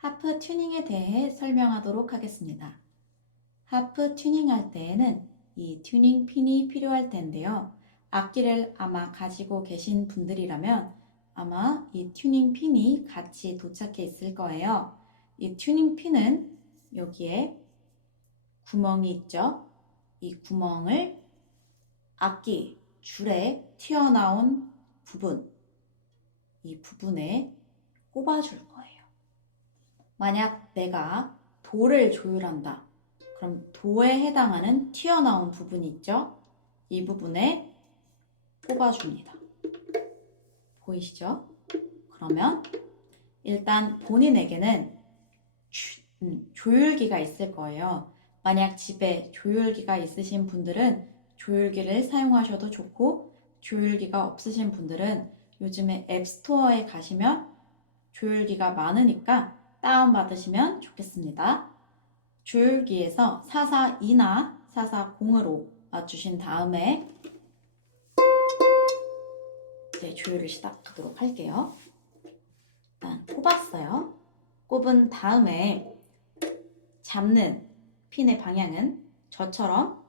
하프 튜닝에 대해 설명하도록 하겠습니다. 하프 튜닝할 때에는 이 튜닝 핀이 필요할 텐데요. 악기를 아마 가지고 계신 분들이라면 아마 이 튜닝 핀이 같이 도착해 있을 거예요. 이 튜닝 핀은 여기에 구멍이 있죠. 이 구멍을 악기 줄에 튀어나온 부분, 이 부분에 꼽아줄 거예요. 만약 내가 도를 조율한다. 그럼 도에 해당하는 튀어나온 부분이 있죠? 이 부분에 꼽아줍니다. 보이시죠? 그러면 일단 본인에게는 주- 음, 조율기가 있을 거예요. 만약 집에 조율기가 있으신 분들은 조율기를 사용하셔도 좋고 조율기가 없으신 분들은 요즘에 앱스토어에 가시면 조율기가 많으니까 다운받으시면 좋겠습니다. 조율기에서 442나 440으로 맞추신 다음에 네, 조율을 시작하도록 할게요. 일단 꼽았어요. 꼽은 다음에 잡는 핀의 방향은 저처럼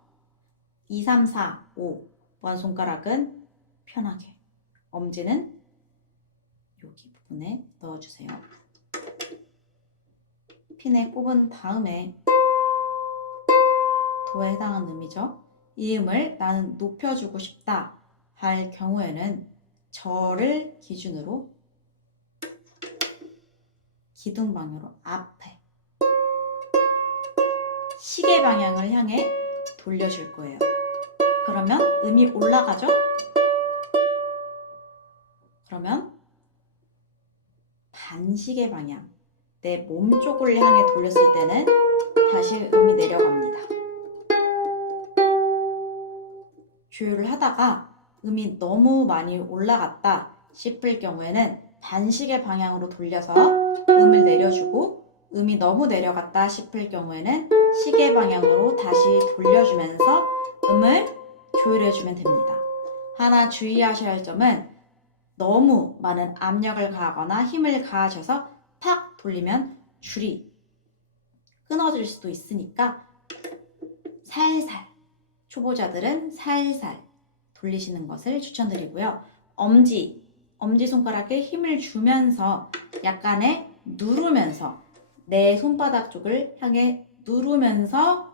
2, 3, 4, 5 원손가락은 편하게 엄지는 여기 부분에 넣어주세요. 핀에 꼽은 다음에 도에 해당하는 음이죠. 이 음을 나는 높여주고 싶다 할 경우에는 저를 기준으로 기둥 방향으로 앞에 시계 방향을 향해 돌려줄 거예요. 그러면 음이 올라가죠? 그러면 반시계 방향, 내 몸 쪽을 향해 돌렸을 때는 다시 음이 내려갑니다. 조율을 하다가 음이 너무 많이 올라갔다 싶을 경우에는 반시계 방향으로 돌려서 음을 내려주고 음이 너무 내려갔다 싶을 경우에는 시계 방향으로 다시 돌려주면서 음을 조율해주면 됩니다. 하나 주의하셔야 할 점은 너무 많은 압력을 가하거나 힘을 가하셔서 팍 돌리면 줄이 끊어질 수도 있으니까 살살 초보자들은 살살 돌리시는 것을 추천드리고요. 엄지, 엄지 손가락에 힘을 주면서 약간의 누르면서 내 손바닥 쪽을 향해 누르면서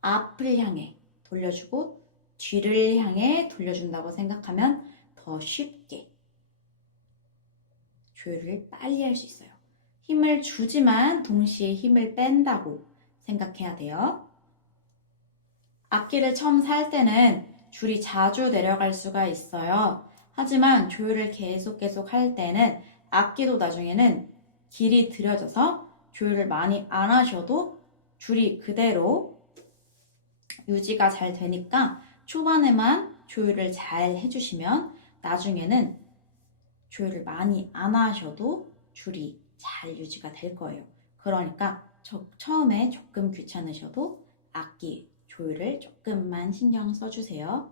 앞을 향해 돌려주고 뒤를 향해 돌려준다고 생각하면 더 쉽게 조율을 빨리 할 수 있어요. 힘을 주지만 동시에 힘을 뺀다고 생각해야 돼요. 악기를 처음 살 때는 줄이 자주 내려갈 수가 있어요. 하지만 조율을 계속 계속 할 때는 악기도 나중에는 길이 들여져서 조율을 많이 안 하셔도 줄이 그대로 유지가 잘 되니까 초반에만 조율을 잘 해주시면 나중에는 조율을 많이 안 하셔도 줄이 잘 유지가 될 거예요. 그러니까 저- 처음에 조금 귀찮으셔도 악기 조율을 조금만 신경 써주세요.